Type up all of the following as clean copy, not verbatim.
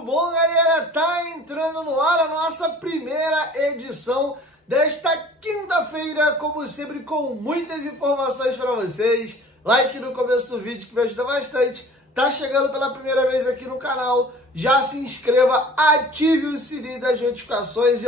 Tudo bom, galera? Tá entrando no ar a nossa primeira edição desta quinta-feira, como sempre, com muitas informações para vocês. Like no começo do vídeo que me ajuda bastante. Tá chegando pela primeira vez aqui no canal, já se inscreva, ative o sininho das notificações e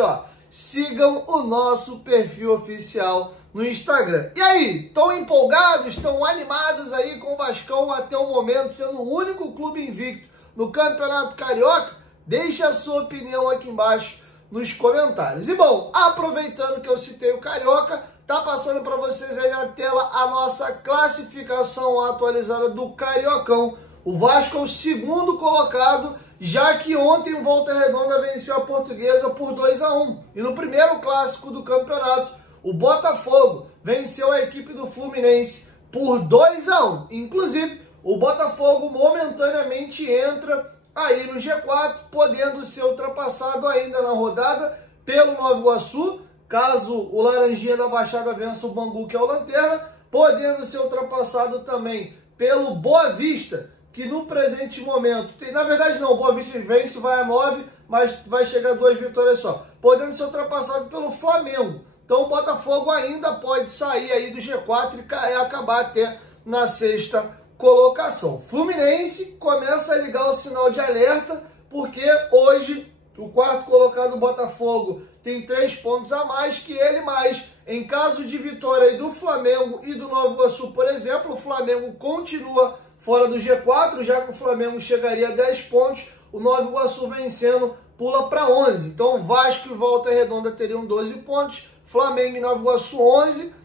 sigam o nosso perfil oficial no Instagram. E aí, estão empolgados, estão animados aí com o Vascão até o momento, sendo o único clube invicto no Campeonato Carioca? Deixe a sua opinião aqui embaixo nos comentários. E bom, aproveitando que eu citei o Carioca, tá passando para vocês aí na tela a nossa classificação atualizada do Cariocão. O Vasco é o segundo colocado, já que ontem o Volta Redonda venceu a Portuguesa por 2-1. E no primeiro clássico do campeonato, o Botafogo venceu a equipe do Fluminense por 2-1. Inclusive, o Botafogo momentaneamente entra aí no G4, podendo ser ultrapassado ainda na rodada pelo Nova Iguaçu, caso o Laranjinha da Baixada vença o Bangu, que é o Lanterna, podendo ser ultrapassado também pelo Boa Vista, que no presente momento tem, na verdade não, o Boa Vista vence, vai a 9, mas vai chegar a 2 vitórias só, podendo ser ultrapassado pelo Flamengo. Então o Botafogo ainda pode sair aí do G4 e acabar até na sexta colocação. Fluminense começa a ligar o sinal de alerta, porque hoje o quarto colocado Botafogo tem 3 pontos a mais que ele, mas em caso de vitória aí do Flamengo e do Nova Iguaçu, por exemplo, o Flamengo continua fora do G4, já que o Flamengo chegaria a 10 pontos, o Nova Iguaçu vencendo pula para 11. Então Vasco e Volta Redonda teriam 12 pontos, Flamengo e Nova Iguaçu 11,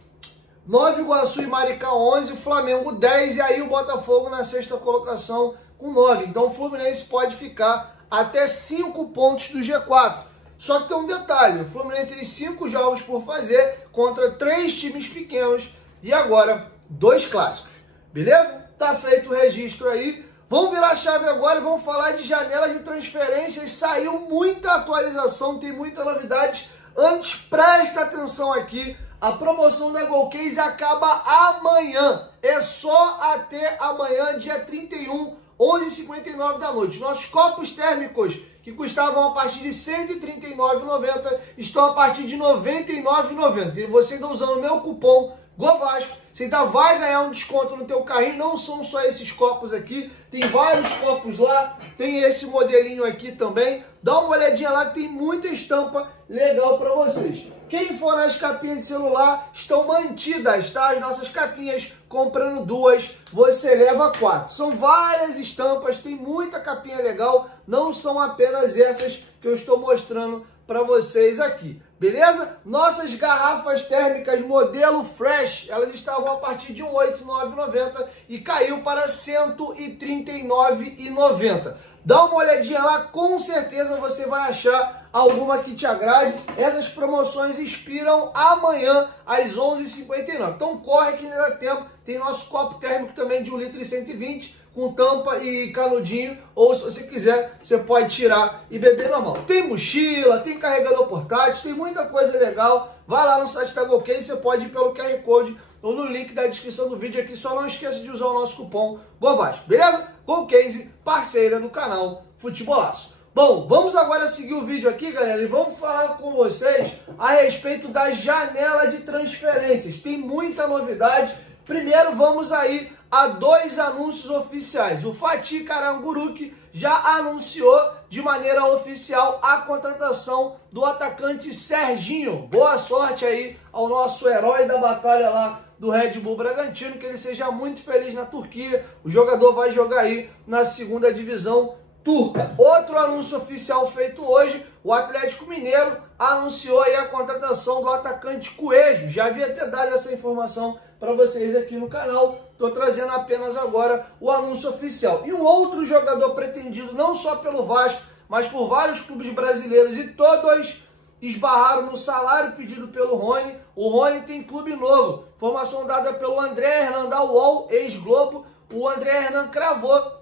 Nova Iguaçu e Maricá 11, Flamengo 10 e aí o Botafogo na sexta colocação com 9. Então o Fluminense pode ficar até 5 pontos do G4. Só que tem um detalhe, o Fluminense tem 5 jogos por fazer contra 3 times pequenos e agora 2 clássicos. Beleza? Tá feito o registro aí. Vamos virar a chave agora e vamos falar de janelas de transferências. Saiu muita atualização, tem muita novidade. Antes, presta atenção aqui. A promoção da Golcase acaba amanhã. É só até amanhã, dia 31, 11h59 da noite. Nossos copos térmicos, que custavam a partir de R$ 139,90, estão a partir de R$ 99,90. E você ainda usando o meu cupom GOVASCO, você ainda vai ganhar um desconto no teu carrinho. Não são só esses copos aqui, tem vários copos lá, tem esse modelinho aqui também. Dá uma olhadinha lá que tem muita estampa legal para vocês. Quem for nas capinhas de celular, estão mantidas, tá? As nossas capinhas, comprando 2, você leva 4. São várias estampas, tem muita capinha legal, não são apenas essas que eu estou mostrando para vocês aqui, beleza? Nossas garrafas térmicas modelo Fresh, elas estavam a partir de R$ 189,90 e caiu para R$ 139,90. Dá uma olhadinha lá, com certeza você vai achar alguma que te agrade. Essas promoções expiram amanhã às 11h59. Então corre que ainda dá tempo. Tem nosso copo térmico também de 1,120 litros, com tampa e canudinho. Ou se você quiser, você pode tirar e beber na mão. Tem mochila, tem carregador portátil, tem muita coisa legal. Vai lá no site da Golcase, você pode ir pelo QR Code ou no link da descrição do vídeo aqui. Só não esqueça de usar o nosso cupom GOVASCO, beleza? Golcase, parceira do canal Futebolaço. Bom, vamos agora seguir o vídeo aqui, galera, e vamos falar com vocês a respeito da janela de transferências. Tem muita novidade. Primeiro, vamos aí a 2 anúncios oficiais. O Fatih Karagümrük já anunciou de maneira oficial a contratação do atacante Serginho. Boa sorte aí ao nosso herói da batalha lá do Red Bull Bragantino, que ele seja muito feliz na Turquia. O jogador vai jogar aí na segunda divisão turca. Outro anúncio oficial feito hoje, o Atlético Mineiro anunciou aí a contratação do atacante Coelho. Já havia até dado essa informação para vocês aqui no canal, estou trazendo apenas agora o anúncio oficial. E um outro jogador pretendido não só pelo Vasco, mas por vários clubes brasileiros, e todos esbarraram no salário pedido pelo Rony. O Rony tem clube novo, informação dada pelo André Hernan da UOL, ex-Globo. O André Hernan cravou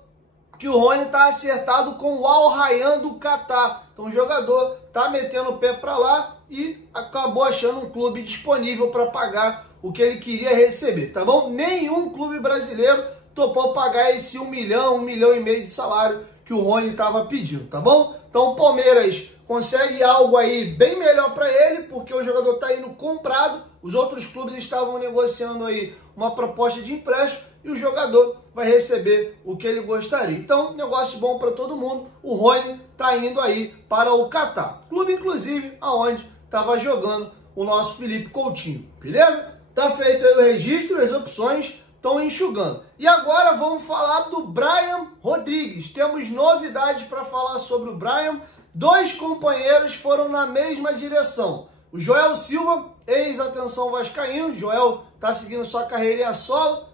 que o Rony está acertado com o Al Rayyan do Catar. Então o jogador está metendo o pé para lá e acabou achando um clube disponível para pagar o que ele queria receber, tá bom? Nenhum clube brasileiro topou pagar esse 1 milhão, 1,5 milhão de salário que o Rony estava pedindo, tá bom? Então o Palmeiras consegue algo aí bem melhor para ele, porque o jogador está indo comprado, os outros clubes estavam negociando aí uma proposta de empréstimo e o jogador vai receber o que ele gostaria. Então, negócio bom para todo mundo. O Rony está indo aí para o Catar. Clube, inclusive, aonde estava jogando o nosso Felipe Coutinho. Beleza? Tá feito aí o registro, as opções estão enxugando. E agora vamos falar do Brian Rodrigues. Temos novidades para falar sobre o Brian. Dois companheiros foram na mesma direção. O Joel Silva, ex-atenção vascaíno. Joel tá seguindo sua carreirinha solo.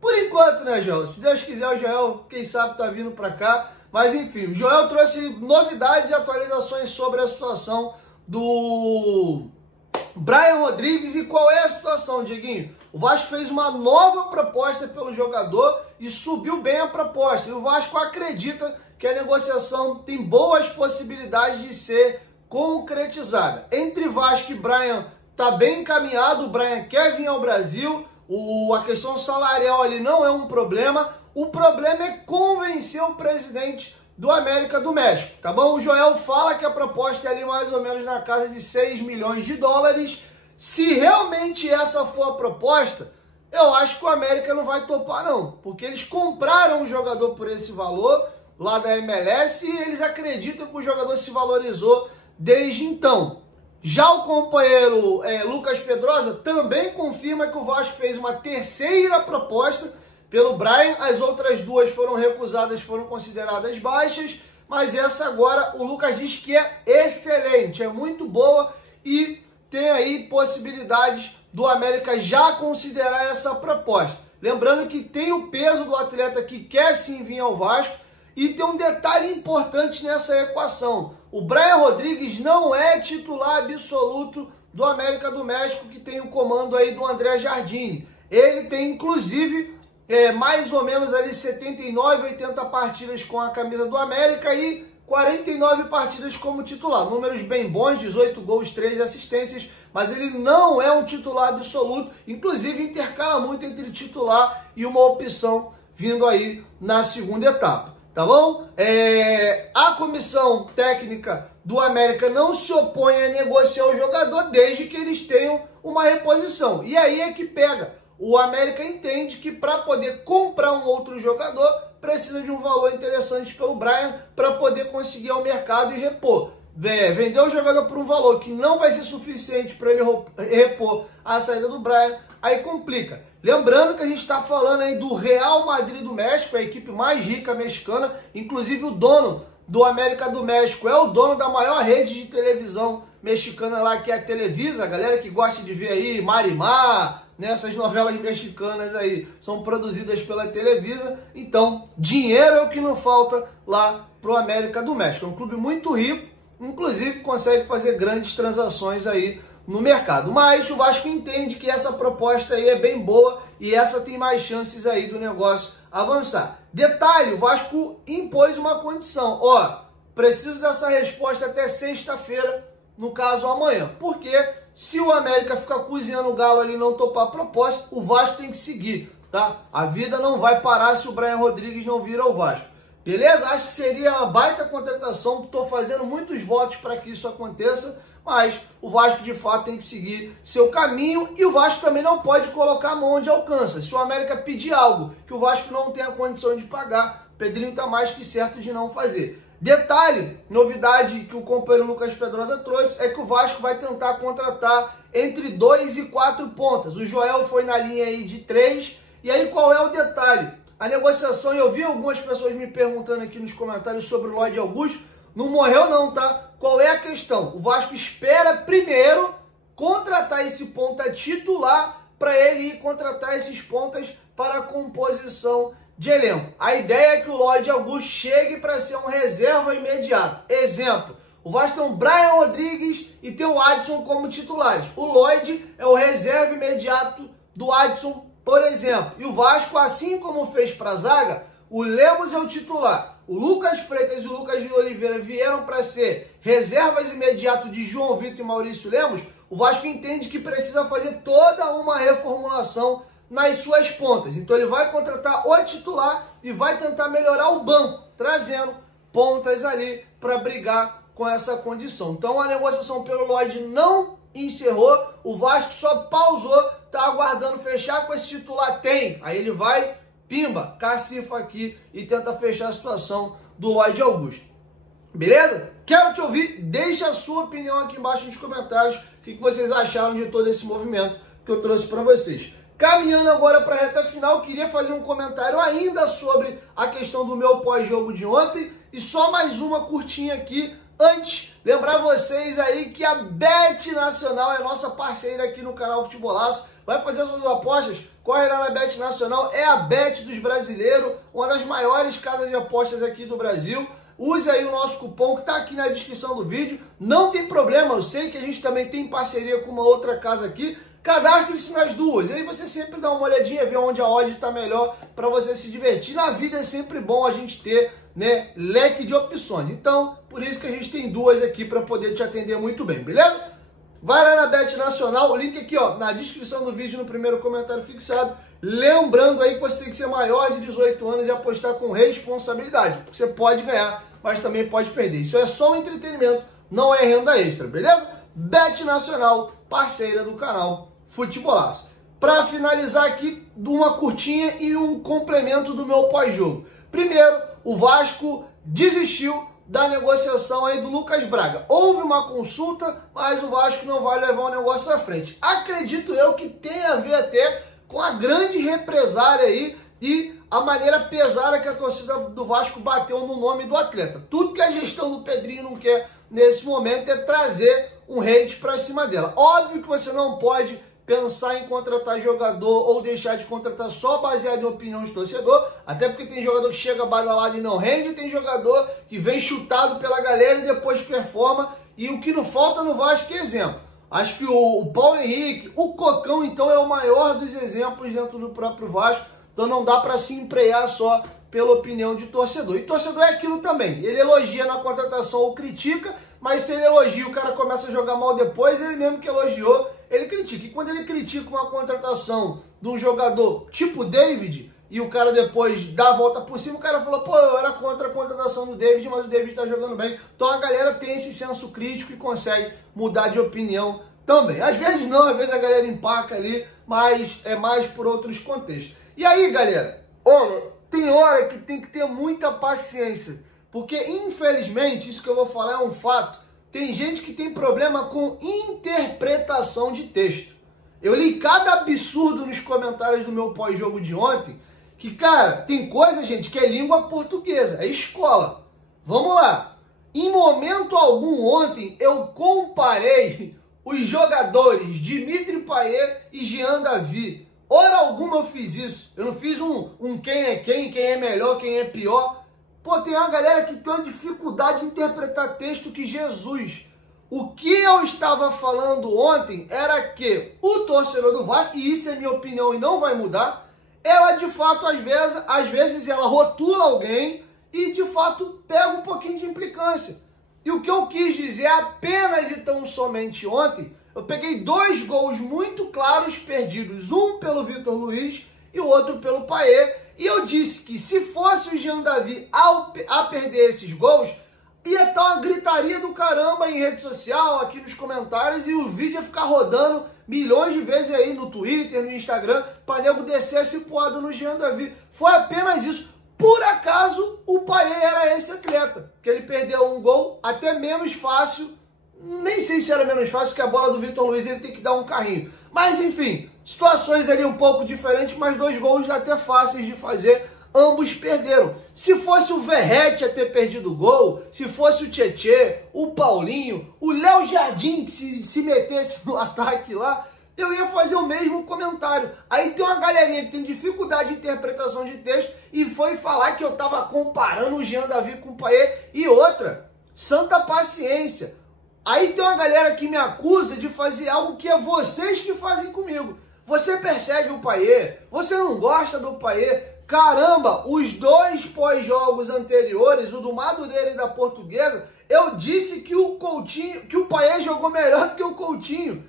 Por enquanto, né, Joel? Se Deus quiser, o Joel, quem sabe, tá vindo para cá. Mas, enfim, o Joel trouxe novidades e atualizações sobre a situação do Brian Rodrigues. E qual é a situação, Dieguinho? O Vasco fez uma nova proposta pelo jogador e subiu bem a proposta. E o Vasco acredita que a negociação tem boas possibilidades de ser concretizada. Entre Vasco e Brian tá bem encaminhado. O Brian quer vir ao Brasil. A questão salarial ali não é um problema. O problema é convencer o presidente do América do México, tá bom? O Joel fala que a proposta é ali mais ou menos na casa de 6 milhões de dólares. Se realmente essa for a proposta, eu acho que o América não vai topar não, porque eles compraram o jogador por esse valor lá da MLS e eles acreditam que o jogador se valorizou desde então. Já o companheiro Lucas Pedrosa também confirma que o Vasco fez uma terceira proposta pelo Brian. As outras duas foram recusadas, foram consideradas baixas, mas essa agora o Lucas diz que é excelente, é muito boa e tem aí possibilidades do América já considerar essa proposta. Lembrando que tem o peso do atleta que quer sim vir ao Vasco e tem um detalhe importante nessa equação. O Brian Rodrigues não é titular absoluto do América do México, que tem o comando aí do André Jardine. Ele tem, inclusive, mais ou menos ali 79, 80 partidas com a camisa do América e 49 partidas como titular. Números bem bons, 18 gols, 13 assistências, mas ele não é um titular absoluto. Inclusive, intercala muito entre titular e uma opção vindo aí na segunda etapa. Tá bom? A comissão técnica do América não se opõe a negociar o jogador desde que eles tenham uma reposição. E aí é que pega. O América entende que para poder comprar um outro jogador, precisa de um valor interessante pelo Brian para poder conseguir ir ao mercado e repor. Vender o jogador por um valor que não vai ser suficiente para ele repor a saída do Brian, aí complica. Lembrando que a gente está falando aí do Real Madrid do México, a equipe mais rica mexicana. Inclusive o dono do América do México é o dono da maior rede de televisão mexicana lá, que é a Televisa. A galera que gosta de ver aí Marimar, né, essas novelas mexicanas aí são produzidas pela Televisa. Então, dinheiro é o que não falta lá pro América do México. É um clube muito rico, inclusive consegue fazer grandes transações aí no mercado. Mas o Vasco entende que essa proposta aí é bem boa e essa tem mais chances aí do negócio avançar. Detalhe, o Vasco impôs uma condição. Ó, preciso dessa resposta até sexta-feira, no caso amanhã. Porque se o América ficar cozinhando o galo ali e não topar a proposta, o Vasco tem que seguir, tá? A vida não vai parar se o Brian Rodrigues não vir ao Vasco. Beleza? Acho que seria uma baita contratação. Estou fazendo muitos votos para que isso aconteça. Mas o Vasco, de fato, tem que seguir seu caminho e o Vasco também não pode colocar a mão onde alcança. Se o América pedir algo que o Vasco não tem a condição de pagar, Pedrinho está mais que certo de não fazer. Detalhe, novidade que o companheiro Lucas Pedrosa trouxe é que o Vasco vai tentar contratar entre 2 e 4 pontas. O Joel foi na linha aí de 3. E aí qual é o detalhe? A negociação, eu vi algumas pessoas me perguntando aqui nos comentários sobre o Lloyd Augusto. Não morreu não, tá? Qual é a questão? O Vasco espera primeiro contratar esse ponta titular para ele ir contratar esses pontas para a composição de elenco. A ideia é que o Lloyd Augusto chegue para ser um reserva imediato. Exemplo, o Vasco tem o Brian Rodrigues e tem o Adson como titulares. O Lloyd é o reserva imediato do Adson, por exemplo. E o Vasco, assim como fez para a zaga, o Lemos é o titular. O Lucas Freitas e o Lucas de Oliveira vieram para ser reservas imediatas de João Vitor e Maurício Lemos. O Vasco entende que precisa fazer toda uma reformulação nas suas pontas. Então ele vai contratar o titular e vai tentar melhorar o banco, trazendo pontas ali para brigar com essa condição. Então a negociação pelo Lloyd não encerrou, o Vasco só pausou, tá aguardando fechar com esse titular, aí ele vai, pimba, cacifa aqui e tenta fechar a situação do Lloyd Augusto. Beleza? Quero te ouvir, deixa a sua opinião aqui embaixo nos comentários, o que vocês acharam de todo esse movimento que eu trouxe para vocês. Caminhando agora para a reta final, queria fazer um comentário ainda sobre a questão do meu pós-jogo de ontem e só mais uma curtinha aqui. Antes, lembrar vocês aí que a Bet Nacional é nossa parceira aqui no canal Futebolaço. Vai fazer suas apostas? Corre lá na Bet Nacional, é a Bet dos brasileiros, uma das maiores casas de apostas aqui do Brasil. Use aí o nosso cupom que está aqui na descrição do vídeo. Não tem problema, eu sei que a gente também tem parceria com uma outra casa aqui. Cadastre-se nas duas, e aí você sempre dá uma olhadinha, ver onde a odd está melhor para você se divertir. Na vida é sempre bom a gente ter, né, leque de opções. Então, por isso que a gente tem duas aqui para poder te atender muito bem, beleza? Vai lá na Bet Nacional, o link aqui ó, na descrição do vídeo, no primeiro comentário fixado. Lembrando aí que você tem que ser maior de 18 anos e apostar com responsabilidade, porque você pode ganhar, mas também pode perder. Isso é só um entretenimento, não é renda extra, beleza? Bet Nacional, parceira do canal Futebolaço. Para finalizar aqui, uma curtinha e um complemento do meu pós-jogo. Primeiro, o Vasco desistiu da negociação aí do Lucas Braga. Houve uma consulta, mas o Vasco não vai levar o negócio à frente. Acredito eu que tem a ver até com a grande represária aí e a maneira pesada que a torcida do Vasco bateu no nome do atleta. Tudo que a gestão do Pedrinho não quer nesse momento é trazer um hate para cima dela. Óbvio que você não pode pensar em contratar jogador ou deixar de contratar só baseado em opinião de torcedor, até porque tem jogador que chega badalado e não rende, tem jogador que vem chutado pela galera e depois performa, e o que não falta no Vasco é exemplo. Acho que o Paulo Henrique, o Cocão então é o maior dos exemplos dentro do próprio Vasco, então não dá para se empreiar só pela opinião de torcedor. E torcedor é aquilo também, ele elogia na contratação ou critica, mas se ele elogia o cara começa a jogar mal depois, ele mesmo que elogiou, ele critica. E quando ele critica uma contratação de um jogador tipo David, e o cara depois dá a volta por cima, o cara falou, pô, eu era contra a contratação do David, mas o David tá jogando bem. Então a galera tem esse senso crítico e consegue mudar de opinião também. Às vezes não, às vezes a galera empaca ali, mas é mais por outros contextos. E aí, galera, olha, tem hora que tem que ter muita paciência, porque infelizmente, isso que eu vou falar é um fato, tem gente que tem problema com interpretação de texto. Eu li cada absurdo nos comentários do meu pós-jogo de ontem, que, cara, tem coisa, gente, que é língua portuguesa, é escola. Vamos lá. Em momento algum ontem, eu comparei os jogadores Dimitri Payet e Jean Davi. Hora alguma eu fiz isso. Eu não fiz um quem é melhor, quem é pior. Pô, tem uma galera que tem uma dificuldade de interpretar texto que Jesus. O que eu estava falando ontem era que o torcedor do Vasco, e isso é minha opinião e não vai mudar, ela de fato, às vezes ela rotula alguém e de fato pega um pouquinho de implicância. E o que eu quis dizer apenas e tão somente ontem, eu peguei dois gols muito claros perdidos, um pelo Vitor Luiz e o outro pelo Payet, e eu disse que se fosse o Jean Davi a perder esses gols, ia estar uma gritaria do caramba em rede social, aqui nos comentários, e o vídeo ia ficar rodando milhões de vezes aí no Twitter, no Instagram, para nego descer esse poado no Jean Davi. Foi apenas isso. Por acaso, o Payet era esse atleta, que ele perdeu um gol até menos fácil, nem sei se era menos fácil, porque a bola do Vitor Luiz ele tem que dar um carrinho. Mas enfim, situações ali um pouco diferentes, mas dois gols até fáceis de fazer, ambos perderam. Se fosse o Verratti a ter perdido o gol, se fosse o Tietê, o Paulinho, o Léo Jardim, que se metesse no ataque lá, eu ia fazer o mesmo comentário. Aí tem uma galerinha que tem dificuldade de interpretação de texto e foi falar que eu tava comparando o Jean Davi com o Payet. E outra, santa paciência. Aí tem uma galera que me acusa de fazer algo que é vocês que fazem comigo. Você persegue o Payet, você não gosta do Payet. Caramba, os dois pós-jogos anteriores, o do Madureira e da Portuguesa, eu disse que o Payet jogou melhor do que o Coutinho.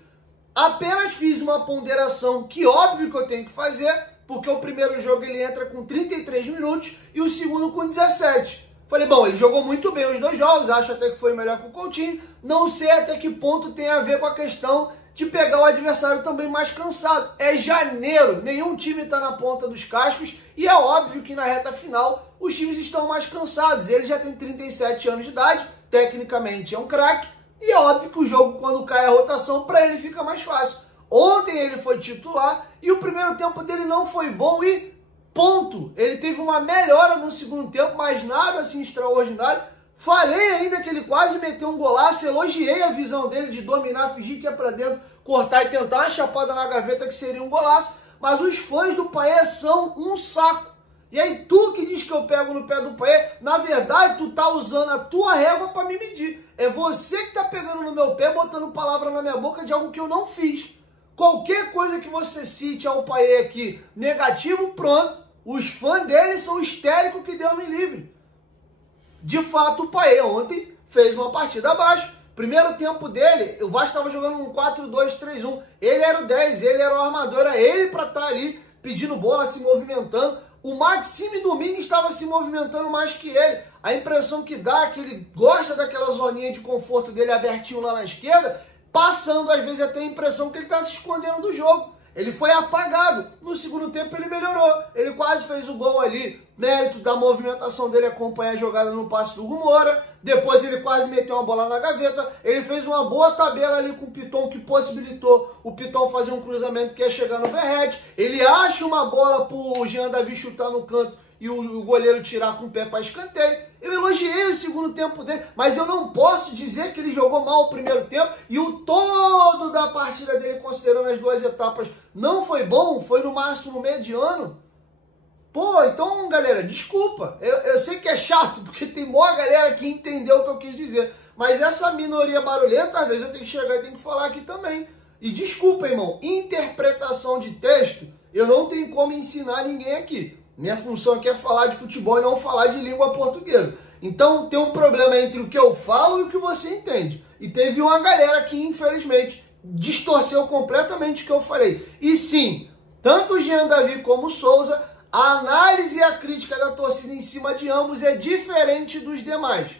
Apenas fiz uma ponderação que óbvio que eu tenho que fazer, porque o primeiro jogo ele entra com 33 minutos e o segundo com 17. Falei, bom, ele jogou muito bem os 2 jogos, acho até que foi melhor que o Coutinho. Não sei até que ponto tem a ver com a questão de pegar o adversário também mais cansado. É janeiro, nenhum time está na ponta dos cascos e é óbvio que na reta final os times estão mais cansados. Ele já tem 37 anos de idade, tecnicamente é um craque, e é óbvio que o jogo, quando cai a rotação, para ele fica mais fácil. Ontem ele foi titular e o primeiro tempo dele não foi bom e ponto. Ele teve uma melhora no segundo tempo, mas nada assim extraordinário. Falei ainda que ele quase meteu um golaço, elogiei a visão dele de dominar, fingir que é pra dentro, cortar e tentar uma chapada na gaveta que seria um golaço, mas os fãs do Payet são um saco. E aí tu que diz que eu pego no pé do Payet, na verdade tu tá usando a tua régua pra me medir. É você que tá pegando no meu pé, botando palavra na minha boca de algo que eu não fiz. Qualquer coisa que você cite ao Payet aqui negativo, pronto. Os fãs dele são histéricos, que Deus me livre. De fato, o Payet ontem fez uma partida abaixo. Primeiro tempo dele, o Vasco estava jogando um 4-2-3-1. Ele era o 10, ele era o armador, era ele para estar ali pedindo bola, se movimentando. O Maxime Domingues estava se movimentando mais que ele. A impressão que dá é que ele gosta daquela zoninha de conforto dele abertinho lá na esquerda, passando às vezes até a impressão que ele está se escondendo do jogo. Ele foi apagado. No segundo tempo ele melhorou. Ele quase fez o gol ali. Mérito da movimentação dele acompanhar a jogada no passe do Hugo Moura. Depois ele quase meteu uma bola na gaveta. Ele fez uma boa tabela ali com o Piton, que possibilitou o Piton fazer um cruzamento que ia chegar no Verratti. Ele acha uma bola pro Jean Davi chutar no canto e o goleiro tirar com o pé para escanteio. Eu elogiei o segundo tempo dele, mas eu não posso dizer que ele jogou mal o primeiro tempo e o todo da partida dele, considerando as 2 etapas, não foi bom, foi no máximo mediano. Pô, então, galera, desculpa. Eu sei que é chato, porque tem maior galera que entendeu o que eu quis dizer. Mas essa minoria barulhenta, às vezes eu tenho que chegar e tenho que falar aqui também. E desculpa, irmão, interpretação de texto, eu não tenho como ensinar ninguém aqui. Minha função aqui é falar de futebol e não falar de língua portuguesa. Então tem um problema entre o que eu falo e o que você entende. E teve uma galera que, infelizmente, distorceu completamente o que eu falei. E sim, tanto o Jean Davi como o Souza, a análise e a crítica da torcida em cima de ambos é diferente dos demais.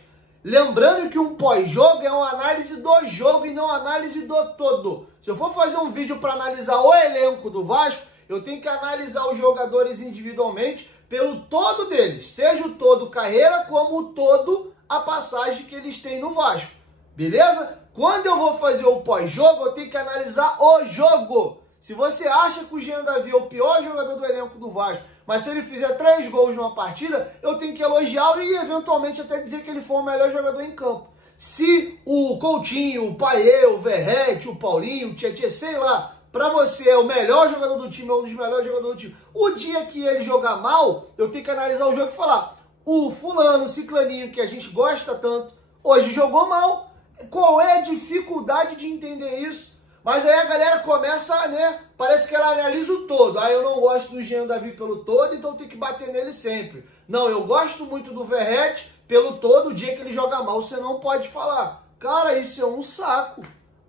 Lembrando que um pós-jogo é uma análise do jogo e não análise do todo. Se eu for fazer um vídeo para analisar o elenco do Vasco, eu tenho que analisar os jogadores individualmente pelo todo deles, seja o todo carreira como o todo a passagem que eles têm no Vasco, beleza? Quando eu vou fazer o pós-jogo, eu tenho que analisar o jogo. Se você acha que o Jean Davi é o pior jogador do elenco do Vasco, mas se ele fizer 3 gols numa partida, eu tenho que elogiá-lo e eventualmente até dizer que ele foi o melhor jogador em campo. Se o Coutinho, o Payet, o Verratti, o Paulinho, o Tietchan, sei lá, para você é o melhor jogador do time, é um dos melhores jogadores do time. O dia que ele jogar mal, eu tenho que analisar o jogo e falar, o fulano, o ciclaninho, que a gente gosta tanto, hoje jogou mal. Qual é a dificuldade de entender isso? Mas aí a galera começa, né, parece que ela analisa o todo. Ah, eu não gosto do Jean Davi pelo todo, então tem que bater nele sempre. Não, eu gosto muito do Verratti pelo todo, o dia que ele joga mal, você não pode falar. Cara, isso é um saco.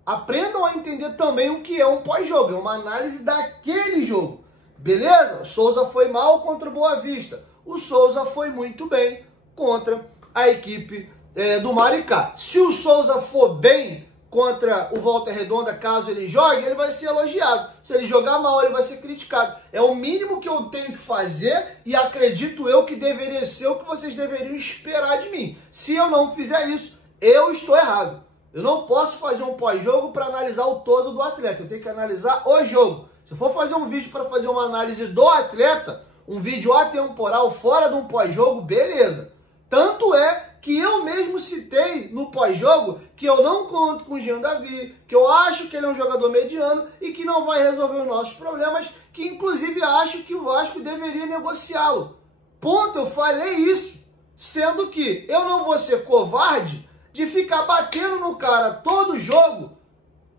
Aprendam a entender também o que é um pós-jogo, é uma análise daquele jogo, beleza? O Souza foi mal contra o Boa Vista, o Souza foi muito bem contra a equipe do Maricá. Se o Souza for bem contra o Volta Redonda, caso ele jogue, ele vai ser elogiado. Se ele jogar mal, ele vai ser criticado. É o mínimo que eu tenho que fazer e acredito eu que deveria ser o que vocês deveriam esperar de mim. Se eu não fizer isso, eu estou errado. Eu não posso fazer um pós-jogo para analisar o todo do atleta. Eu tenho que analisar o jogo. Se eu for fazer um vídeo para fazer uma análise do atleta, um vídeo atemporal fora de um pós-jogo, beleza. Tanto é que eu mesmo citei no pós-jogo que eu não conto com o Jean Davi, que eu acho que ele é um jogador mediano e que não vai resolver os nossos problemas, que inclusive acho que o Vasco deveria negociá-lo. Ponto, eu falei isso. Sendo que eu não vou ser covarde de ficar batendo no cara todo jogo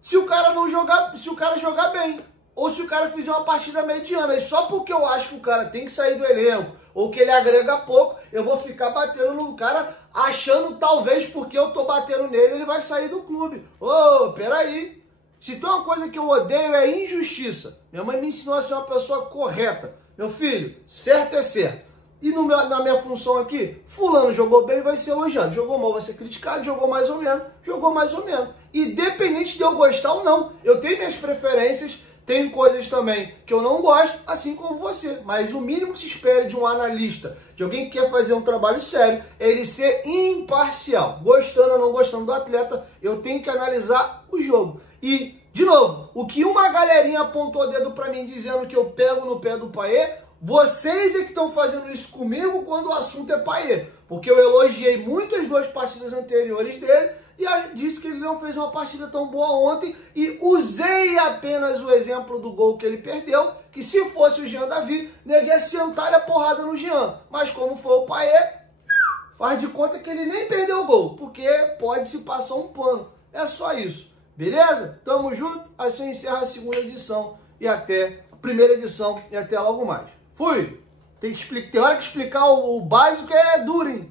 se o cara não jogar, se o cara jogar bem, ou se o cara fizer uma partida mediana. E só porque eu acho que o cara tem que sair do elenco, ou que ele agrega pouco, eu vou ficar batendo no cara, achando talvez porque eu tô batendo nele, ele vai sair do clube. Ô, peraí. Se tem uma coisa que eu odeio é injustiça. Minha mãe me ensinou a ser uma pessoa correta. Meu filho, certo é certo. E na minha função aqui, fulano jogou bem, vai ser elogiado. Jogou mal, vai ser criticado. Jogou mais ou menos, jogou mais ou menos. Independente de eu gostar ou não. Eu tenho minhas preferências, tem coisas também que eu não gosto, assim como você. Mas o mínimo que se espera de um analista, de alguém que quer fazer um trabalho sério, é ele ser imparcial. Gostando ou não gostando do atleta, eu tenho que analisar o jogo. E, de novo, o que uma galerinha apontou o dedo pra mim dizendo que eu pego no pé do Payet, vocês é que estão fazendo isso comigo quando o assunto é Payet. Porque eu elogiei muito as 2 partidas anteriores dele e disse que ele não fez uma partida tão boa ontem e usei apenas o exemplo do gol que ele perdeu, que se fosse o Jean Davi, ninguém ia sentar a porrada no Jean. Mas como foi o Payet, faz de conta que ele nem perdeu o gol, porque pode se passar um pano. É só isso. Beleza? Tamo junto. Assim encerra a segunda edição e até a primeira edição e até logo mais. Fui! Tem hora que explicar o básico é duro, hein?